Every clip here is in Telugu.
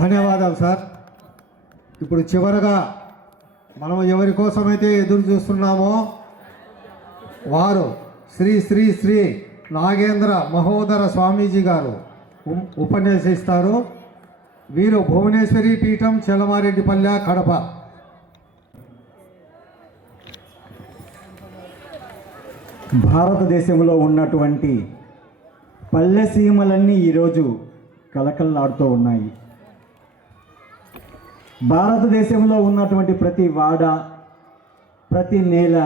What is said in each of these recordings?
ధన్యవాదాలు సార్. ఇప్పుడు చివరగా మనం ఎవరి కోసమైతే ఎదురు చూస్తున్నామో వారు శ్రీ శ్రీ శ్రీ నాగేంద్ర మహోదర స్వామీజీ గారు ఉపన్యసిస్తారు. వీరు భువనేశ్వరి పీఠం, చెలమారెడ్డిపల్లె, కడప. భారతదేశంలో ఉన్నటువంటి పల్లె సీమలన్నీ ఈరోజు కలకల్లాడుతూ ఉన్నాయి. భారతదేశంలో ఉన్నటువంటి ప్రతి వాడ, ప్రతి నేల,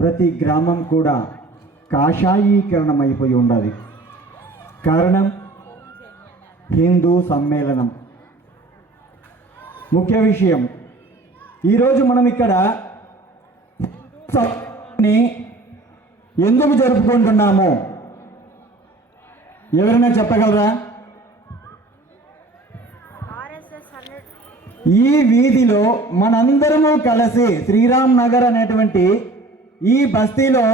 ప్రతి గ్రామం కూడా కాషాయీకరణం అయిపోయి ఉండాలి. కారణం హిందూ సమ్మేళనం. ముఖ్య విషయం, ఈరోజు మనం ఇక్కడ ఎందుకు జరుపుకుంటున్నాము ఎవరైనా చెప్పగలరా? ఈ వీధిలో మనందరము కలిసి శ్రీరామ్ నగర్ అనేటువంటి ఈ బస్తీలో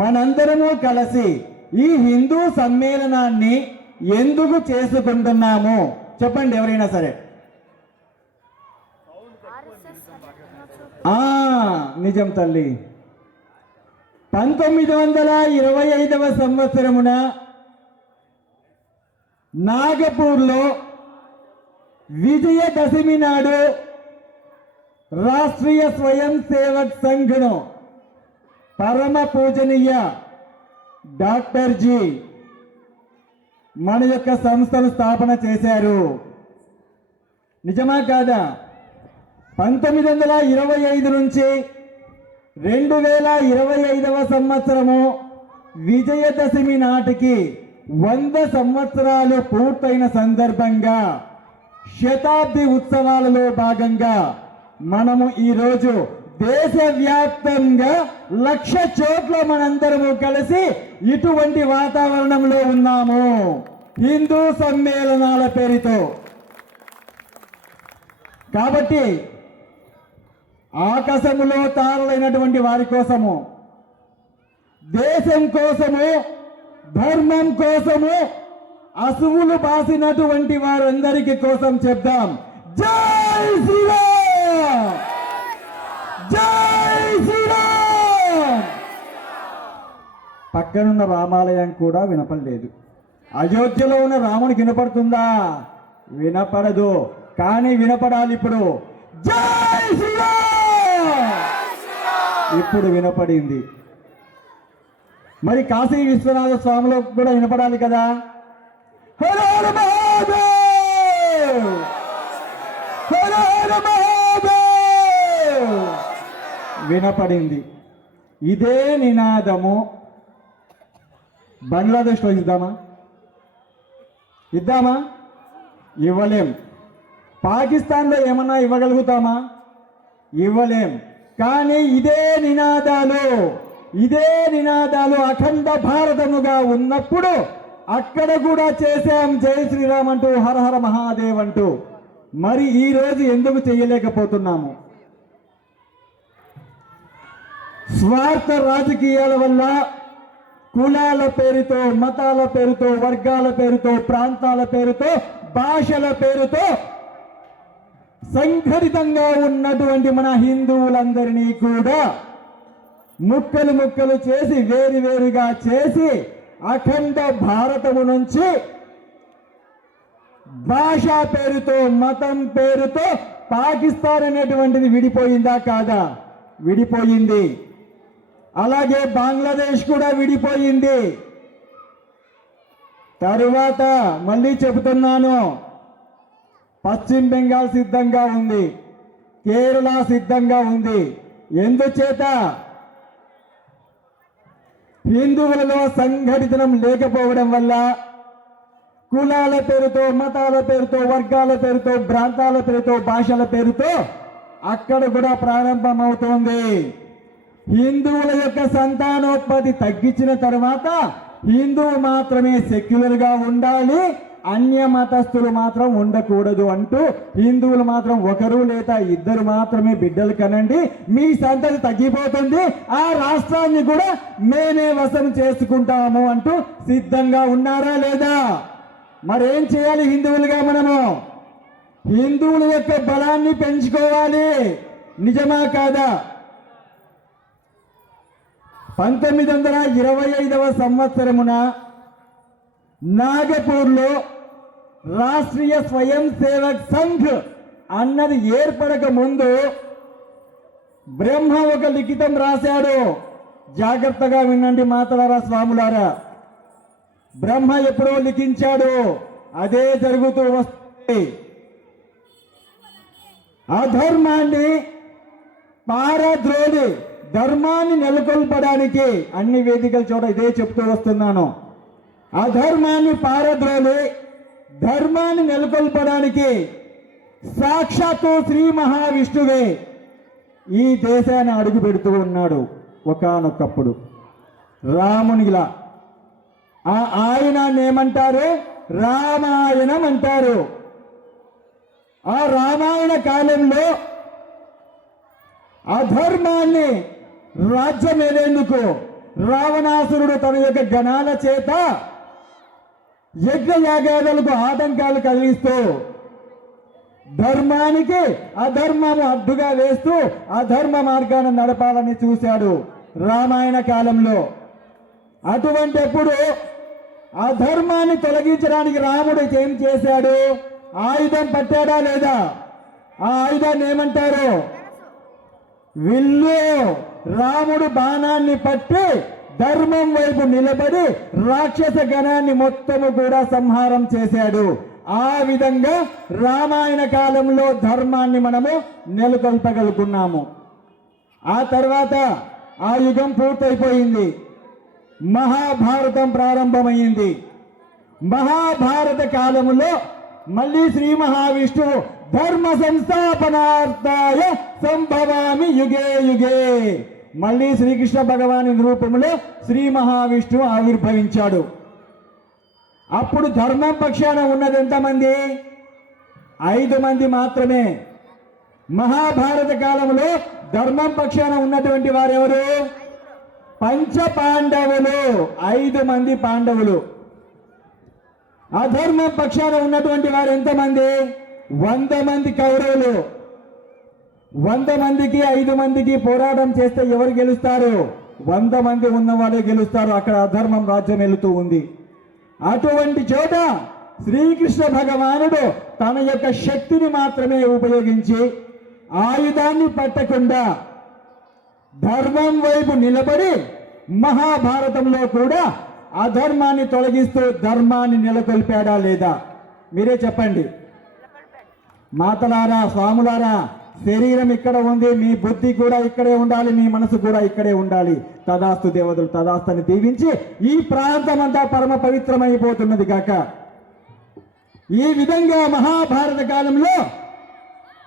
మనందరము కలిసి ఈ హిందూ సమ్మేళనాన్ని ఎందుకు చేసుకుంటున్నాము చెప్పండి ఎవరైనా సరే. నిజం తల్లి. 1925వ సంవత్సరమున నాగపూర్లో విజయదశమి నాడు రాష్ట్రీయ స్వయం సేవక్ సంఘ్ను పరమ పూజనీయ డాక్టర్ జీ మన యొక్క సంస్థను స్థాపన చేశారు. నిజమా కాదా? 1925 నుంచి 2025వ సంవత్సరము విజయదశమి నాటికి 100 సంవత్సరాలు పూర్తయిన సందర్భంగా శతాబ్ది ఉత్సవాలలో భాగంగా మనము ఈరోజు దేశవ్యాప్తంగా 1,00,000 చోట్ల మనందరము కలిసి ఇటువంటి వాతావరణంలో ఉన్నాము హిందూ సమ్మేళనాల పేరుతో. కాబట్టి ఆకాశములో తారలైనటువంటి వారి కోసము, దేశం కోసము, ధర్మం కోసము అసువులు బాసినటువంటి వారందరికీ కోసం చెప్దాం జై శ్రీరామ్, జై శ్రీరామ్. పక్కనున్న రామాలయం కూడా వినపడలేదు. అయోధ్యలో ఉన్న రామునికి వినపడుతుందా? వినపడదు. కానీ వినపడాలి. ఇప్పుడు జై శ్రీరామ్ ఇప్పుడు వినపడింది. మరి కాశీ విశ్వనాథ స్వామిలో కూడా వినపడాలి కదా. హర హర మహాదేవ్, హర హర మహాదేవ్ వినపడింది. ఇదే నినాదము బంగ్లాదేశ్లో ఇద్దామా? ఇద్దామా? ఇవ్వలేం. పాకిస్తాన్లో ఏమన్నా ఇవ్వగలుగుతామా? ఇవ్వలేం. కానీ ఇదే నినాదాలు అఖండ భారతముగా ఉన్నప్పుడు అక్కడ కూడా చేశాం జై శ్రీరామ్ అంటూ, హర హర మహాదేవ్ అంటూ. మరి ఈ రోజు ఎందుకు చేయలేకపోతున్నాము? స్వార్థ రాజకీయాల వల్ల కులాల పేరుతో, మతాల పేరుతో, వర్గాల పేరుతో, ప్రాంతాల పేరుతో, భాషల పేరుతో సంఘటితంగా ఉన్నటువంటి మన హిందువులందరినీ కూడా ముక్కలు ముక్కలు చేసి, వేరువేరుగా చేసి అఖండ భారతము నుంచి భాషా పేరుతో, మతం పేరుతో పాకిస్తాన్ అనేటువంటిది విడిపోయిందా కాదా? విడిపోయింది. అలాగే బంగ్లాదేశ్ కూడా విడిపోయింది. తరువాత మళ్ళీ చెబుతున్నాను, పశ్చిమ బెంగాల్ సిద్ధంగా ఉంది, కేరళ సిద్ధంగా ఉంది. ఎందుచేత? హిందువులలో సంఘటితం లేకపోవడం వల్ల కులాల పేరుతో, మతాల పేరుతో, వర్గాల పేరుతో, ప్రాంతాల పేరుతో, భాషల పేరుతో అక్కడ కూడా ప్రారంభమవుతోంది. హిందువుల యొక్క సంతానోత్పత్తి తగ్గించిన తర్వాత హిందువు మాత్రమే సెక్యులర్గా ఉండాలి, అన్య మతస్థులు మాత్రం ఉండకూడదు అంటూ హిందువులు మాత్రం ఒకరు లేదా ఇద్దరు మాత్రమే బిడ్డలు కనండి, మీ సంతతి తగ్గిపోతుంది, ఆ రాష్ట్రాన్ని కూడా మేమే వశం చేసుకుంటాము అంటూ సిద్ధంగా ఉన్నారా లేదా? మరేం చేయాలి హిందువులుగా మనము? హిందువుల యొక్క బలాన్ని పెంచుకోవాలి. నిజమా కాదా? 1925వ సంవత్సరమున నాగపూర్లో రాష్ట్రీయ స్వయం సేవక్ సంఘ్ అన్నది ఏర్పడక ముందు బ్రహ్మ ఒక లిఖితం రాశాడు. జాగ్రత్తగా వినండి మాతలారా, స్వాములారా. బ్రహ్మ ఎప్పుడో లిఖించాడు, అదే జరుగుతూ వస్తుంది. అధర్మాన్ని పారద్రోలి ధర్మాన్ని నెలకొల్పడానికి అన్ని వేదికల చోట ఇదే చెప్తూ వస్తున్నాను. అధర్మాన్ని పారద్రోలి ధర్మాన్ని నెలకొల్పడానికి సాక్షాత్తు శ్రీ మహావిష్ణువే ఈ దేశాన్ని అడుగు పెడుతూ ఉన్నాడు. ఒకానొకప్పుడు రామునిలా ఆ ఆయనాన్ని ఏమంటారు? రామాయణం అంటారు. ఆ రామాయణ కాలంలో అధర్మాన్ని రాజ్యమేలేందుకు రావణాసురుడు తన యొక్క గణాల చేత యజ్ఞయాగాదులకు ఆటంకాలు కలిగిస్తూ ధర్మానికి అధర్మము అడ్డుగా వేస్తూ అధర్మ మార్గాన్ని నడపాలని చూశాడు రామాయణ కాలంలో. అటువంటిప్పుడు అధర్మాన్ని తొలగించడానికి రాముడు ఏం చేశాడు? ఆయుధం పట్టాడా లేదా? ఆ ఆయుధాన్ని ఏమంటారు? విల్లు. రాముడు బాణాన్ని పట్టి ధర్మం వైపు నిలబడి రాక్షస గణాన్ని మొత్తము కూడా సంహారం చేశాడు. ఆ విధంగా రామాయణ కాలంలో ధర్మాన్ని మనము నెలకొల్పగలుగున్నాము. ఆ తర్వాత ఆ యుగం పూర్తయిపోయింది. మహాభారతం ప్రారంభమైంది. మహాభారత కాలంలో మళ్ళీ శ్రీ మహావిష్ణువు ధర్మ సంస్థాపనార్థాయ సంభవామి యుగే యుగే, మళ్ళీ శ్రీకృష్ణ భగవాని రూపంలో శ్రీ మహావిష్ణువు ఆవిర్భవించాడు. అప్పుడు ధర్మం పక్షాన ఉన్నది ఎంతమంది? 5 మంది మాత్రమే. మహాభారత కాలంలో ధర్మం పక్షాన ఉన్నటువంటి వారెవరు? పంచ పాండవులు, 5 మంది పాండవులు. అధర్మం పక్షాన ఉన్నటువంటి వారు ఎంతమంది? 100 మంది కౌరవులు. 100 మందికి 5 మందికి పోరాటం చేస్తే ఎవరు గెలుస్తారు? 100 మంది ఉన్న వాళ్ళే గెలుస్తారు. అక్కడ అధర్మం రాజ్యం వెళుతూ ఉంది. అటువంటి చోట శ్రీకృష్ణ భగవానుడు తన యొక్క శక్తిని మాత్రమే ఉపయోగించి ఆయుధాన్ని పట్టకుండా ధర్మం వైపు నిలబడి మహాభారతంలో కూడా అధర్మాన్ని తొలగిస్తూ ధర్మాన్ని నెలకొల్పాడా లేదా? మీరే చెప్పండి. మాతలారా, స్వాములారా, శరీరం ఇక్కడ ఉంది, మీ బుద్ధి కూడా ఇక్కడే ఉండాలి, మీ మనసు కూడా ఇక్కడే ఉండాలి. తదాస్తు దేవతలు తదాస్తుని దీవించి ఈ ప్రాంతం అంతా పరమ పవిత్రమైపోతున్నది కాక. ఈ విధంగా మహాభారత కాలంలో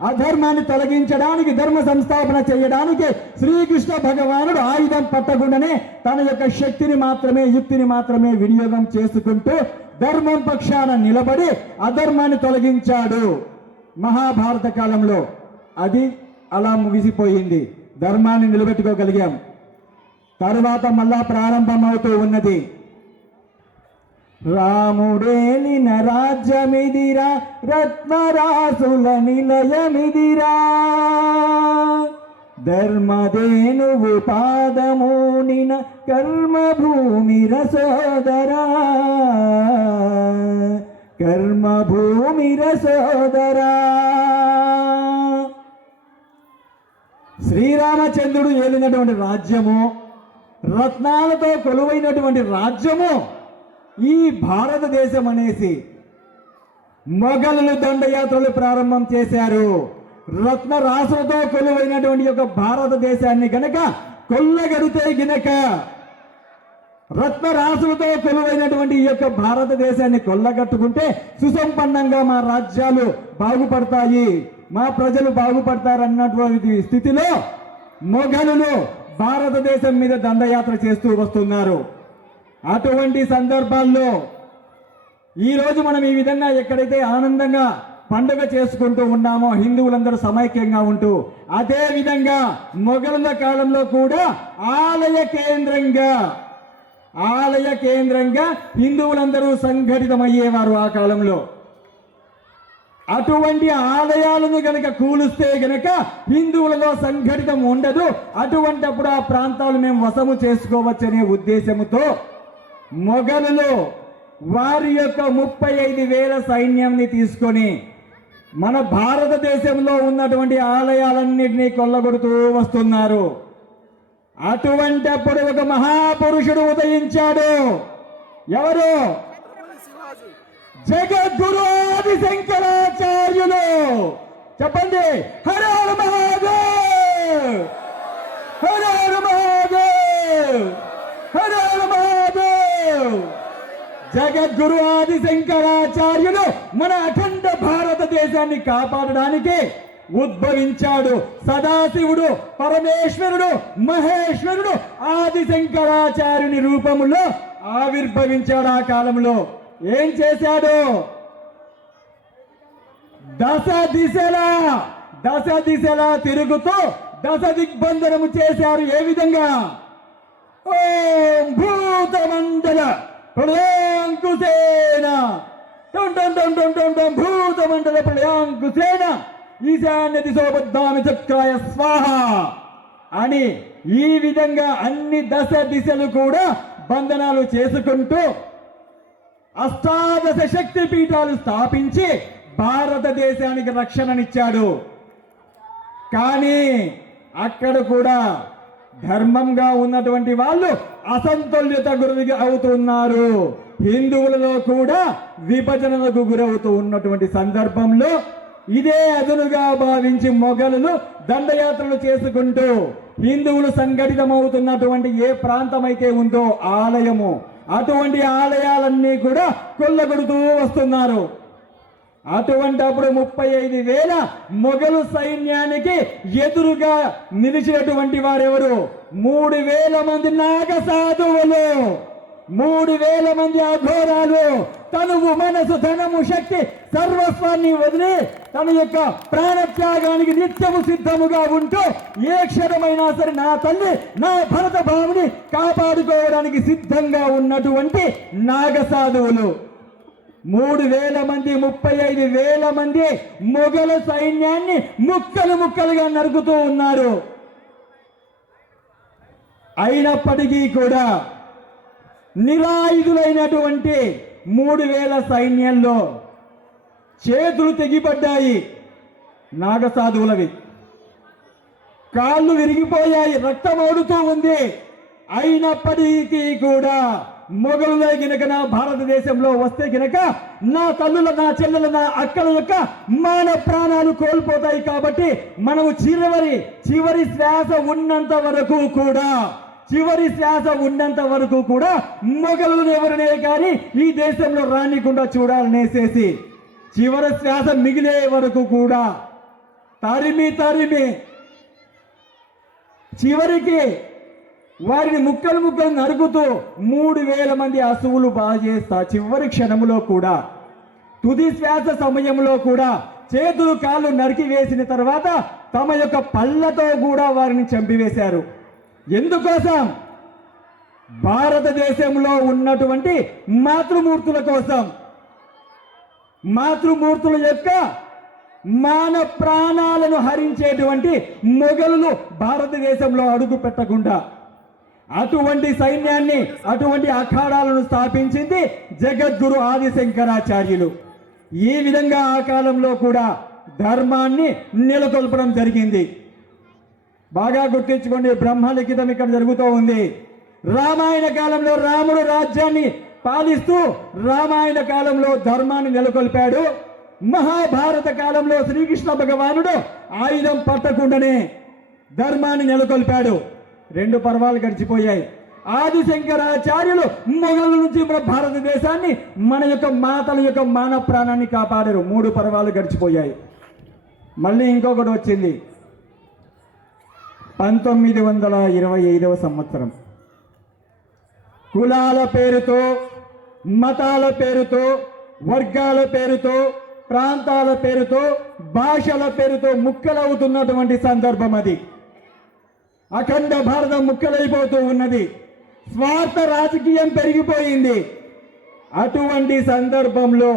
అధర్మాన్ని తొలగించడానికి, ధర్మ సంస్థాపన చేయడానికి శ్రీకృష్ణ భగవానుడు ఆయుధం పట్టకుండానే తన యొక్క శక్తిని మాత్రమే, యుక్తిని మాత్రమే వినియోగం చేసుకుంటూ ధర్మం పక్షాన నిలబడి అధర్మాన్ని తొలగించాడు మహాభారత కాలంలో. అది అలా ముగిసిపోయింది. ధర్మాన్ని నిలబెట్టుకోగలిగాం. తరువాత మళ్ళా ప్రారంభమవుతూ ఉన్నది. రాముడేలిన రాజ్యమిదిరా, రత్నరాసుల నిలయమిదిరా, ధర్మధేనువు పాదమూనిన కర్మభూమిర సోదరా, కర్మభూమిర సోదరా. శ్రీరామచంద్రుడు ఏలినటువంటి రాజ్యము, రత్నాలతో కొలువైనటువంటి రాజ్యము ఈ భారతదేశం అనేసి మొఘలులు దండయాత్రలు ప్రారంభం చేశారు. రత్న రాసులతో కొలువైనటువంటి యొక్క భారతదేశాన్ని గనక కొల్లగడితే గినక, రత్న రాసులతో కొలువైనటువంటి ఈ యొక్క భారతదేశాన్ని కొల్లగట్టుకుంటే సుసంపన్నంగా మా రాజ్యాలు బాగుపడతాయి, మా ప్రజలు బాగుపడతారన్నటువంటి స్థితిలో మొఘలులు భారతదేశం మీద దండయాత్ర చేస్తూ వస్తున్నారు. అటువంటి సందర్భాల్లో ఈరోజు మనం ఈ విధంగా ఎక్కడైతే ఆనందంగా పండుగ చేసుకుంటూ ఉన్నామో హిందువులందరూ సమైక్యంగా ఉంటూ, అదే విధంగా మొఘలుల కాలంలో కూడా ఆలయ కేంద్రంగా హిందువులందరూ సంఘటితమయ్యేవారు. ఆ కాలంలో అటువంటి ఆలయాలను గనక కూలుస్తే గనక హిందువులలో సంఘటితం ఉండదు. అటువంటప్పుడు ఆ ప్రాంతాలు మేము వశము చేసుకోవచ్చనే ఉద్దేశంతో మొఘలులు వారి యొక్క 35,000 సైన్యాన్ని తీసుకొని మన భారతదేశంలో ఉన్నటువంటి ఆలయాలన్నింటినీ కొల్లగొడుతూ వస్తున్నారు. అటువంటప్పుడు ఒక మహాపురుషుడు ఉదయించాడు. ఎవరు? జగద్గురు ఆది శంకరాచార్యులు. చెప్పండి, హర హర మహాదేవ్, హర హర మహాదేవ్, హర హర మహాదేవ్. జగద్గురు ఆది శంకరాచార్యులు మన అఖండ భారతదేశాన్ని కాపాడడానికి ఉద్భవించాడు. సదాశివుడు, పరమేశ్వరుడు, మహేశ్వరుడు ఆది శంకరాచార్యుని రూపములో ఆవిర్భవించాడు. ఆ కాలంలో ఏం చేశాడు? దశ దిశలా తిరుగుతూ దశ దిగ్బంధనము చేశారు. ఏ విధంగా? ఓం భూతమండల ప్రళయాంకుశేన భూతమండల ప్రళయాంకుశేన ఈశాన్య దిశో బద్ధామి చక్రాయ స్వాహ అని ఈ విధంగా అన్ని దశ దిశలు కూడా బంధనాలు చేసుకుంటూ అష్టాదశ శక్తి పీఠాలు స్థాపించి భారతదేశానికి రక్షణనిచ్చాడు. కానీ అక్కడ కూడా ధర్మంగా ఉన్నటువంటి వాళ్ళు అసంతుల్యత గురి అవుతున్నారు. హిందువులలో కూడా విభజనలకు గురవుతూ ఉన్నటువంటి సందర్భంలో ఇదే అదునుగా భావించి మొఘలులు దండయాత్రలు చేసుకుంటూ హిందువులు సంఘటితమవుతున్నటువంటి ఏ ప్రాంతమైతే ఉందో ఆలయము, అటువంటి ఆలయాలన్నీ కూడా కొల్లగొడుతూ వస్తున్నారు. అటువంటప్పుడు 35,000 మొఘలు సైన్యానికి ఎదురుగా నిలిచినటువంటి వారెవరు? 3,000 మంది నాగ సాధువులు, 3,000 మంది అఘోరాలు. తనువు, మనసు, ధనము, శక్తి సర్వస్వాన్ని వదిలి తన యొక్క ప్రాణత్యాగానికి నిత్యము సిద్ధముగా ఉంటూ ఏ క్షణమైనా సరే నా తల్లి, నా భరత భావుని కాపాడుకోవడానికి సిద్ధంగా ఉన్నటువంటి నాగ సాధువులు 3,000 మంది, 35,000 మంది మొఘల సైన్యాన్ని ముక్కలుగా నరుకుతూ ఉన్నారు. అయినప్పటికీ కూడా నిరాయుధులైనటువంటి 3,000 సైన్యంలో చేతులు తెగిపడ్డాయి నాగసాధువులవి, కాళ్ళు విరిగిపోయాయి, రక్తం ఓడుతూ ఉంది. అయినప్పటికీ కూడా మొఘలులే గినక నా భారతదేశంలో వస్తే గినక నా తల్లుల, నా చెల్లెల, నా అక్కల యొక్క మాన ప్రాణాలు కోల్పోతాయి. కాబట్టి మనము చివరి శ్వాస ఉన్నంత వరకు కూడా మొఘలులను ఎవరినే కానీ ఈ దేశంలో రానికుండా చూడాలనేసేసి చివరి శ్వాస మిగిలే వరకు కూడా తరిమి చివరికి వారిని ముక్కలు నరుకుతూ 3,000 మంది అసువులు బాజేస్తా చివరి క్షణంలో కూడా, తుది శ్వాస సమయంలో కూడా చేతులు కాళ్ళు నరికి వేసిన తర్వాత తమ యొక్క పళ్ళతో కూడా వారిని చంపివేశారు. ఎందుకోసం? భారతదేశంలో ఉన్నటువంటి మాతృమూర్తుల కోసం. మాతృమూర్తుల యొక్క మాన ప్రాణాలను హరించేటువంటి మొఘలులు భారతదేశంలో అడుగు పెట్టకుండా అటువంటి సైన్యాన్ని, అటువంటి అఖాడాలను స్థాపించింది జగద్గురు ఆది శంకరాచార్యులు. ఈ విధంగా ఆ కాలంలో కూడా ధర్మాన్ని నెలకొల్పడం జరిగింది. బాగా గుర్తించుకోండి, బ్రహ్మలిఖితం ఇక్కడ జరుగుతూ ఉంది. రామాయణ కాలంలో రాముడు రాజ్యాన్ని పాలిస్తూ రామాయణ కాలంలో ధర్మాన్ని నెలకొల్పాడు. మహాభారత కాలంలో శ్రీకృష్ణ భగవానుడు ఆయుధం పట్టకుండానే ధర్మాన్ని నెలకొల్పాడు. 2 పర్వాలు గడిచిపోయాయి. ఆది శంకరాచార్యులు మొఘలుల నుంచి మన భారతదేశాన్ని, మన యొక్క మాతల యొక్క మాన ప్రాణాన్ని కాపాడారు. 3 పర్వాలు గడిచిపోయాయి. మళ్ళీ ఇంకొకటి వచ్చింది 1925వ సంవత్సరం. కులాల పేరుతో, మతాల పేరుతో, వర్గాల పేరుతో, ప్రాంతాల పేరుతో, భాషల పేరుతో ముక్కలవుతున్నటువంటి సందర్భం అది. అఖండ భారతం ముక్కలైపోతూ ఉన్నది. స్వార్థ రాజకీయం పెరిగిపోయింది. అటువంటి సందర్భంలో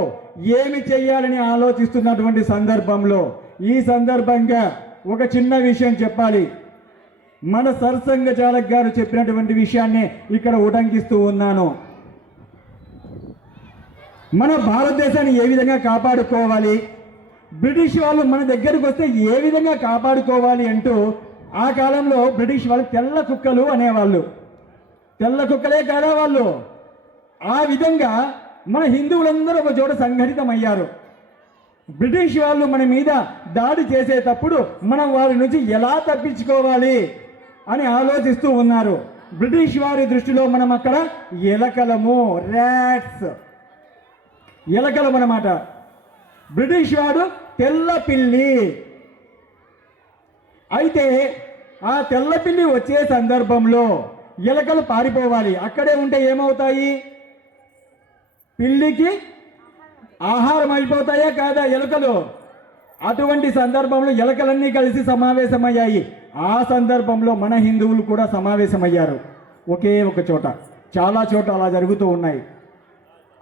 ఏమి చేయాలని ఆలోచిస్తున్నటువంటి సందర్భంలో ఈ సందర్భంగా ఒక చిన్న విషయం చెప్పాలి. మన సర్సంఘ చాలక్ గారు చెప్పినటువంటి విషయాన్ని ఇక్కడ ఉటంకిస్తూ ఉన్నాను. మన భారతదేశాన్ని ఏ విధంగా కాపాడుకోవాలి, బ్రిటిష్ వాళ్ళు మన దగ్గరకు వస్తే ఏ విధంగా కాపాడుకోవాలి అంటూ ఆ కాలంలో బ్రిటిష్ వాళ్ళు తెల్ల కుక్కలు అనేవాళ్ళు. తెల్ల కుక్కలే కాదా వాళ్ళు. ఆ విధంగా మన హిందువులందరూ ఒక చోట సంఘటితమయ్యారు. బ్రిటిష్ వాళ్ళు మన మీద దాడి చేసేటప్పుడు మనం వారి నుంచి ఎలా తప్పించుకోవాలి అని ఆలోచిస్తూ ఉన్నారు. బ్రిటిష్ వారి దృష్టిలో మనం అక్కడ ఎలకలము, ర్యాట్స్, ఎలకలం అన్నమాట. బ్రిటిష్ వాడు తెల్ల పిల్లి. అయితే ఆ తెల్ల పిల్లి వచ్చే సందర్భంలో ఎలకలు పారిపోవాలి. అక్కడే ఉంటే ఏమవుతాయి? పిల్లికి ఆహారం అయిపోతాయా కాదా ఎలుకలు? అటువంటి సందర్భంలో ఎలకలన్నీ కలిసి సమావేశమయ్యాయి. ఆ సందర్భంలో మన హిందువులు కూడా సమావేశమయ్యారు ఒకే ఒక చోట. చాలా చోట అలా జరుగుతూ ఉన్నాయి.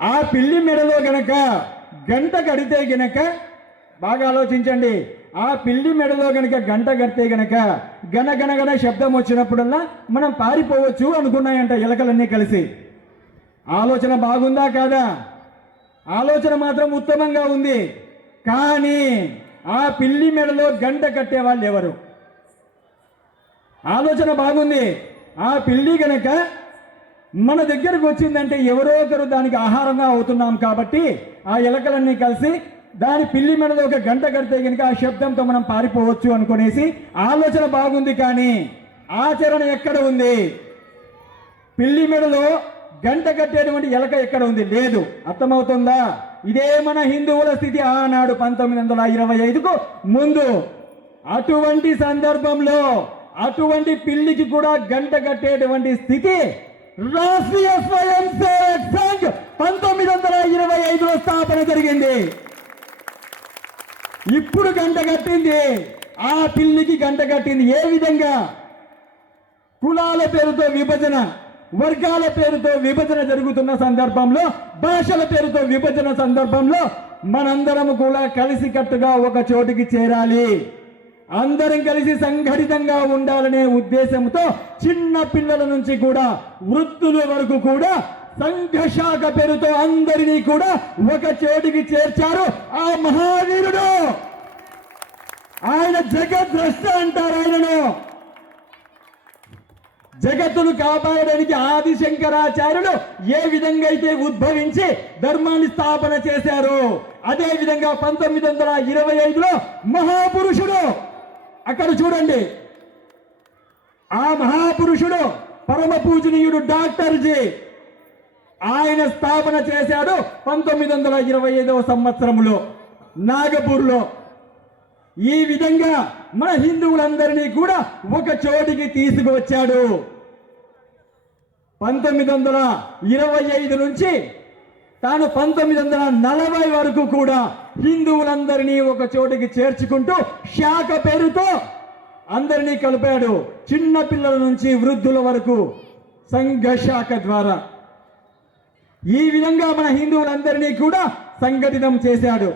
ఆ పిల్లి మెడలో గనక గంట కడితే గనక, బాగా ఆలోచించండి, ఆ పిల్లి మెడలో గనక గంట కడితే గనక గనగనగన శబ్దం వచ్చినప్పుడల్లా మనం పారిపోవచ్చు అనుకున్నాయంట ఎలకలన్నీ కలిసి. ఆలోచన బాగుందా కాదా? ఆలోచన మాత్రం ఉత్తమంగా ఉంది. కానీ ఆ పిల్లి మెడలో గంట కట్టే వాళ్ళు ఎవరు? ఆలోచన బాగుంది. ఆ పిల్లి గనక మన దగ్గరకు వచ్చిందంటే ఎవరో ఒకరు దానికి ఆహారంగా అవుతున్నాం కాబట్టి ఆ ఎలకలన్నీ కలిసి దాని పిల్లి మెడలో ఒక గంట కడితే కనుక ఆ శబ్దంతో మనం పారిపోవచ్చు అనుకునేసి ఆలోచన బాగుంది. కానీ ఆచరణ ఎక్కడ ఉంది? పిల్లి మెడలో గంట కట్టేటువంటి ఎలక ఎక్కడ ఉంది? లేదు. అర్థమవుతుందా? ఇదే మన హిందువుల స్థితి ఆనాడు 1925కు ముందు. అటువంటి సందర్భంలో అటువంటి పిల్లికి కూడా గంట కట్టేటువంటి స్థితి రాష్ట్రీయ స్వయం సేవక్ సంఘ్ 1925లో స్థాపన జరిగింది. ఇప్పుడు గంట కట్టింది, ఆ పిల్లికి గంట కట్టింది. ఏ విధంగా? కులాల పేరుతో విభజన, వర్గాల పేరుతో విభజన జరుగుతున్న సందర్భంలో, భాషల పేరుతో విభజన సందర్భంలో మనందరం కూడా కలిసికట్టుగా ఒక చోటికి చేరాలి, అందరం కలిసి సంఘటితంగా ఉండాలనే ఉద్దేశంతో చిన్న పిల్లల నుంచి కూడా వృద్ధుల వరకు కూడా సంఘశాఖ పేరుతో అందరినీ కూడా ఒక చోటికి చేర్చారు. ఆ మహావీరుడు, ఆయన జగద్రష్ట అంటారు. ఆయనను జగత్తును కాపాడడానికి ఆదిశంకరాచార్యులు ఏ విధంగా అయితే ఉద్భవించి ధర్మాన్ని స్థాపన చేశారు, అదే విధంగా 1925లో మహాపురుషుడు, అక్కడ చూడండి, ఆ మహాపురుషుడు పరమ పూజనీయుడు డాక్టర్ జీ, ఆయన స్థాపన చేశాడు 1925వ సంవత్సరంలో నాగపూర్లో. ఈ విధంగా మన హిందువులందరినీ కూడా ఒక చోటికి తీసుకువచ్చాడు. 1925 నుంచి తాను 1940 వరకు కూడా హిందువులందరినీ ఒక చోటికి చేర్చుకుంటూ శాఖ పేరుతో అందరినీ కలిపాడు. చిన్న పిల్లల నుంచి వృద్ధుల వరకు సంఘ శాఖ ద్వారా ఈ విధంగా మన హిందువులందరినీ కూడా సంఘటితం చేశాడు.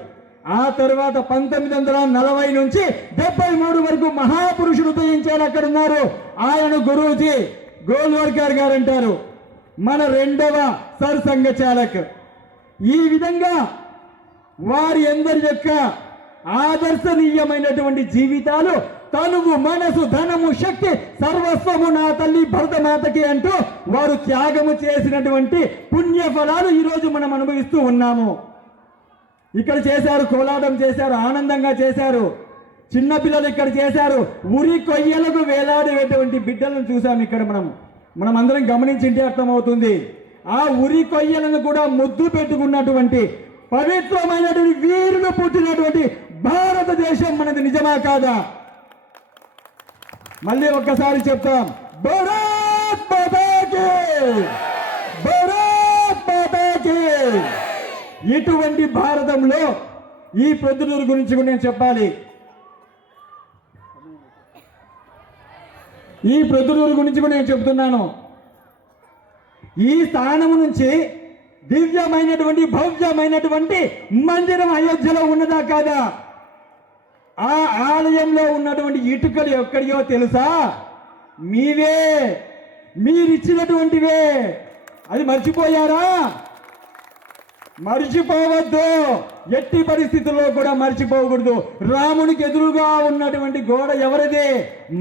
ఆ తర్వాత 1940 నుంచి 73 వరకు మహాపురుషుడు ఉదయించారు. అక్కడ ఉన్నారు, ఆయన గురూజీ గోల్వల్కర్ గారు అంటారు, మన రెండవ సర్సంఘ చాలక్. ఈ విధంగా వారి అందరి యొక్క ఆదర్శనీయమైనటువంటి జీవితాలు, తనువు, మనసు, ధనము, శక్తి, సర్వస్వము నా తల్లి భరతమాతకి అంటూ వారు త్యాగము చేసినటువంటి పుణ్య ఫలాలు ఈరోజు మనం అనుభవిస్తూ ఉన్నాము. ఇక్కడ చేశారు, కోలాటం చేశారు, ఆనందంగా చేశారు. చిన్నపిల్లలు ఇక్కడ చేశారు. ఉరి కొయ్యలకు వేలాడేటువంటి బిడ్డలను చూసాం ఇక్కడ. మనం అందరం గమనించింటే అర్థమవుతుంది. ఆ ఉరి కొయ్యలను కూడా ముద్దు పెట్టుకున్నటువంటి పవిత్రమైనటువంటి వీరులు పుట్టినటువంటి భారతదేశం మనది. నిజమా కాదా? మళ్ళీ ఒక్కసారి చెప్తాం, భారత్ మాతా కీ, భారత్ మాతా కీ. ఇటువంటి భారతంలో ఈ ప్రొద్దుటూరు గురించి కూడా నేను చెప్పాలి. ఈ ప్రొద్దుటూరు గురించి కూడా నేను చెప్తున్నాను. ఈ స్థానం నుంచి దివ్యమైనటువంటి భవ్యమైనటువంటి మందిరం అయోధ్యలో ఉన్నదా కాదా? ఆ ఆలయంలో ఉన్నటువంటి ఇటుకలు ఎక్కడియో తెలుసా? మీవే, మీరిచ్చినటువంటివే. అది మర్చిపోయారా? మర్చిపోవద్దు, ఎట్టి పరిస్థితుల్లో కూడా మర్చిపోకూడదు. రామునికి ఎదురుగా ఉన్నటువంటి గోడ ఎవరిదే?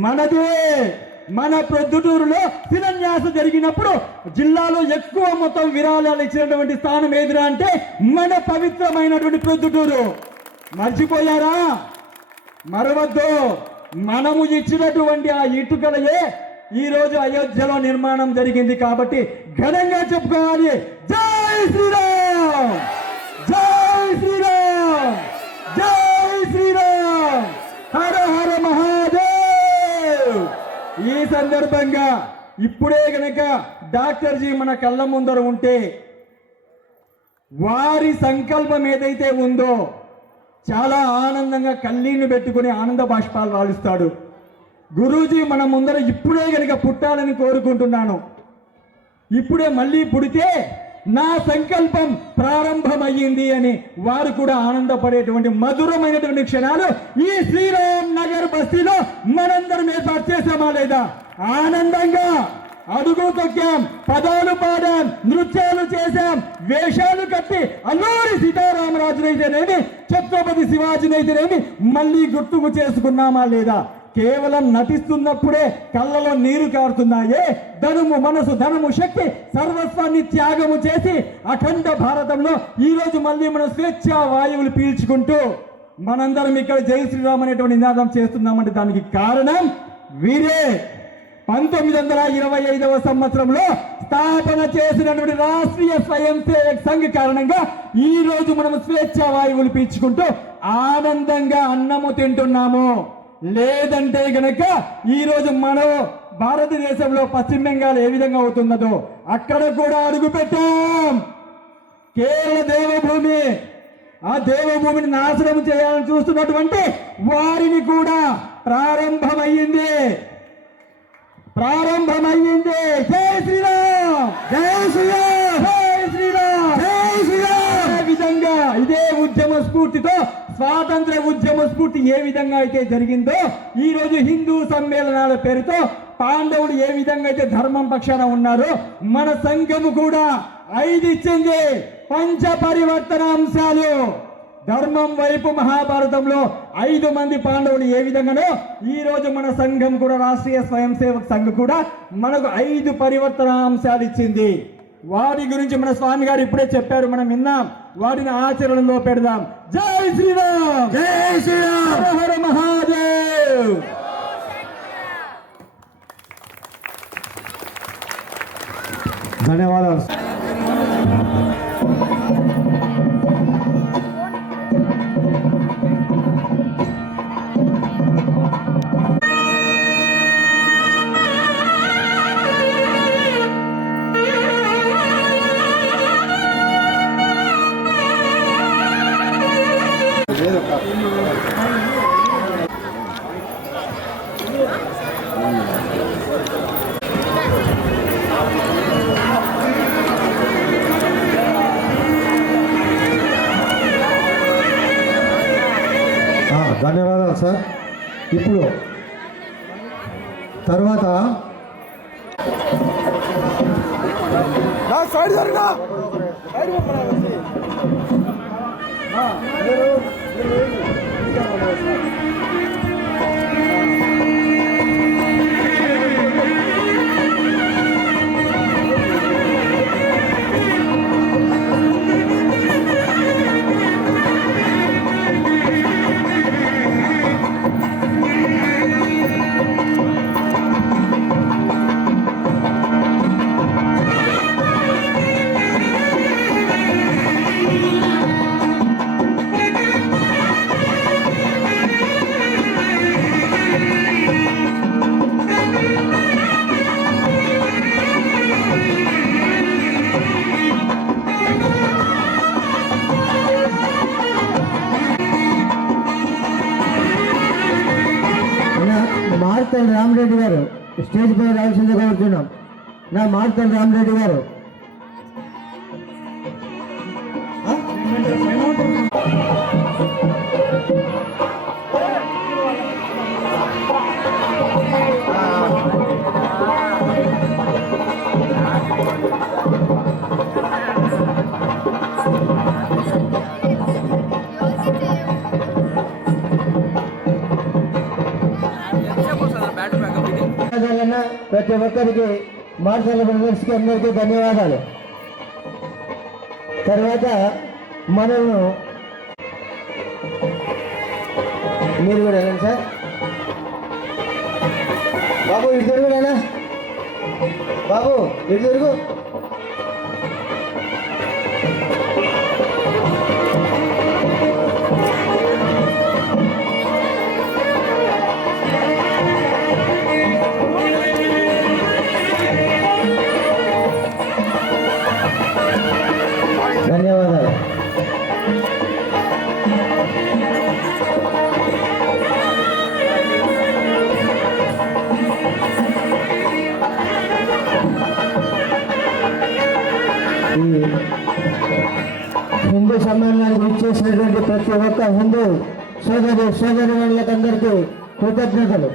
మనదే. మన ప్రొద్దుటూరులో శిలాన్యాస జరిగినప్పుడు జిల్లాలో ఎక్కువ మొత్తం విరాళాలు ఇచ్చినటువంటి స్థానం ఏదిరా అంటే మన పవిత్రమైనటువంటి ప్రొద్దుటూరు. మర్చిపోయారా? మరవద్దు. మనము ఇచ్చినటువంటి ఆ ఇటుకలయే ఈ రోజు అయోధ్యలో నిర్మాణం జరిగింది కాబట్టి ఘనంగా చెప్పుకోవాలి. జై శ్రీరామ్, జై శ్రీరామ్, జై శ్రీరామ్, హర హర మహాదేవ్. ఈ సందర్భంగా ఇప్పుడే గనక డాక్టర్ జీ మన కళ్ళ ముందర ఉంటే వారి సంకల్పం ఏదైతే ఉందో చాలా ఆనందంగా కళ్ళీని పెట్టుకుని ఆనంద బాష్పాలు రాలుస్తాడు. గురూజీ మన ముందర ఇప్పుడే గనక పుట్టాలని కోరుకుంటున్నాను. ఇప్పుడే మళ్ళీ పుడితే నా సంకల్పం ప్రారంభమయ్యింది అని వారు కూడా ఆనందపడేటువంటి మధురమైనటువంటి క్షణాలు ఈ శ్రీరామ్ నగర్ బస్తీలో మనందరం ఏర్పాటు చేసామా లేదా? ఆనందంగా అడుగు తొక్కాం, పదాలు పాడాం, నృత్యాలు చేశాం, వేషాలు కట్టి అల్లూరి సీతారామరాజునైతేనేమి, ఛత్రపతి శివాజీనైతేనేమి మళ్ళీ గుర్తుకు చేసుకున్నామా లేదా? కేవలం నటిస్తున్నప్పుడే కళ్ళలో నీరు కారుతున్నాయే. ధనము, మనసు, ధనము, శక్తి సర్వస్వాన్ని త్యాగము చేసి అఖండ భారతంలో ఈ రోజు మళ్ళీ మనం స్వేచ్ఛా వాయువులు పీల్చుకుంటూ మనందరం ఇక్కడ జై శ్రీరామ్ అనేటువంటి నినాదం చేస్తున్నామంటే దానికి కారణం వీరే. 1925వ సంవత్సరంలో స్థాపన చేసినటువంటి రాష్ట్రీయ స్వయం సేవక్ సంఘ్ కారణంగా ఈ రోజు మనం స్వేచ్ఛా వాయువులు పీల్చుకుంటూ ఆనందంగా అన్నము తింటున్నాము. లేదంటే గనక ఈ రోజు మనం భారతదేశంలో పశ్చిమ బెంగాల్ ఏ విధంగా అవుతున్నదో అక్కడ కూడా అడుగు పెట్టాం. కేరళ దేవభూమి, ఆ దేవభూమిని నాశనం చేయాలని చూస్తున్నటువంటి వారిని కూడా ప్రారంభమయ్యింది. జై శ్రీరామ్, జై శ్రీరామ్, జై శ్రీరామ్, జై శ్రీరామ్. ఏ విధంగా ఇదే ఉద్యమ స్ఫూర్తితో స్వాతంత్ర ఉద్యమ స్ఫూర్తి ఏ విధంగా అయితే జరిగిందో ఈ రోజు హిందూ సమ్మేళనాల పేరుతో పాండవులు ఏ విధంగా అయితే ధర్మం పక్షాన ఉన్నారో మన సంఘము కూడా 5 ఇచ్చింది. పంచ పరివర్తన అంశాలు. ధర్మం వైపు మహాభారతంలో 5 మంది పాండవులు ఏ విధంగానో ఈ రోజు మన సంఘం కూడా రాష్ట్రీయ స్వయం సేవక్ సంఘ్ కూడా మనకు 5 పరివర్తన అంశాలు ఇచ్చింది. వాటి గురించి మన స్వామి గారు ఇప్పుడే చెప్పారు, మనం విన్నాం. వాటిని ఆచరణలో పెడదాం. జై శ్రీరామ్, జై శ్రీరామ్, హర హర మహాదేవ్. ధన్యవాదాలు. ధన్యవాదాలు సార్. ఇప్పుడు తర్వాత మార్తల్ రామరెడ్డి గారు స్టేజ్ పై రావాల్సిందిగా కోరుతున్నాం. నా మార్తల్ రామరెడ్డి గారు అన్న ప్రతి ఒక్కరికి మార్షల్ బ్రదర్స్కి అందరికీ ధన్యవాదాలు. తర్వాత మనము మీరు కూడా వెళ్ళండి సార్. బాబు ఇటు తిరుగునా, బాబు ఇటు తిరుగు. ధన్యవాదాలు. ఈ హిందూ సమ్మేళనానికి ఇచ్చేసినటువంటి ప్రతి ఒక్క హిందూ సోదరులందరికీ కృతజ్ఞతలు.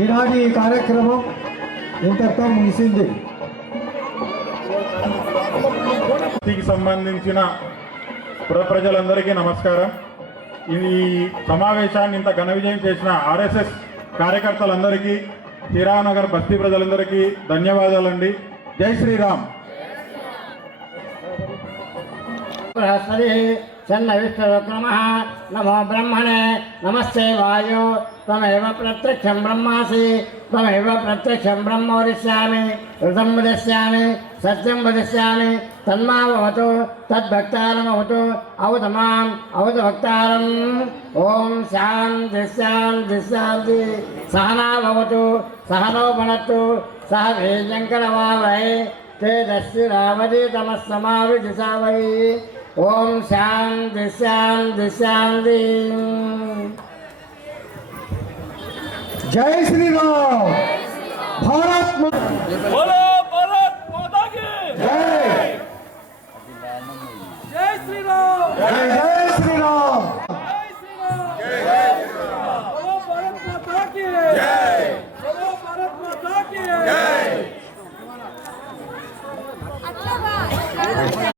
ఈనాటి ఈ కార్యక్రమం ఇంతటితో ముగిసింది. కి సంబంధించిన ప్రజలందరికీ నమస్కారం. ఈ సమావేశాన్ని ఇంత ఘన విజయం చేసిన ఆర్ఎస్ఎస్ కార్యకర్తలందరికీ, శ్రీరామనగర్ బస్తీ ప్రజలందరికీ ధన్యవాదాలండి. జై శ్రీరామ్. బృహస్పతి చన్న విష్ణురుక్రమః నమో బ్రహ్మణే నమస్తే వాయో త్వమేవ ప్రత్యక్షం బ్రహ్మాసి త్వమేవ ప్రత్యక్షం బ్రహ్మ వదిష్యామి ఋతం వదిష్యామి సత్యం వదిష్యామి తన్మావతు తద్భక్తారమవతు అవతు మాం అవతు భక్తారం. ఓం శాంతి శాంతి శాంతి. సహనా భవతు సహనో భునత్తు సహ వీర్యంకరవావహై తేజస్వినావధి తమస్సమావిదిశావహై. ఓం శాంతి శాంతి శాంతి. జై శ్రీరామ్. భారత్ बोलो भारत माता की జై. जय श्री राम జై శ్రీరామ్. जय श्री राम जय श्री राम बोलो भारत माता की जय बोलो भारत माता की जय.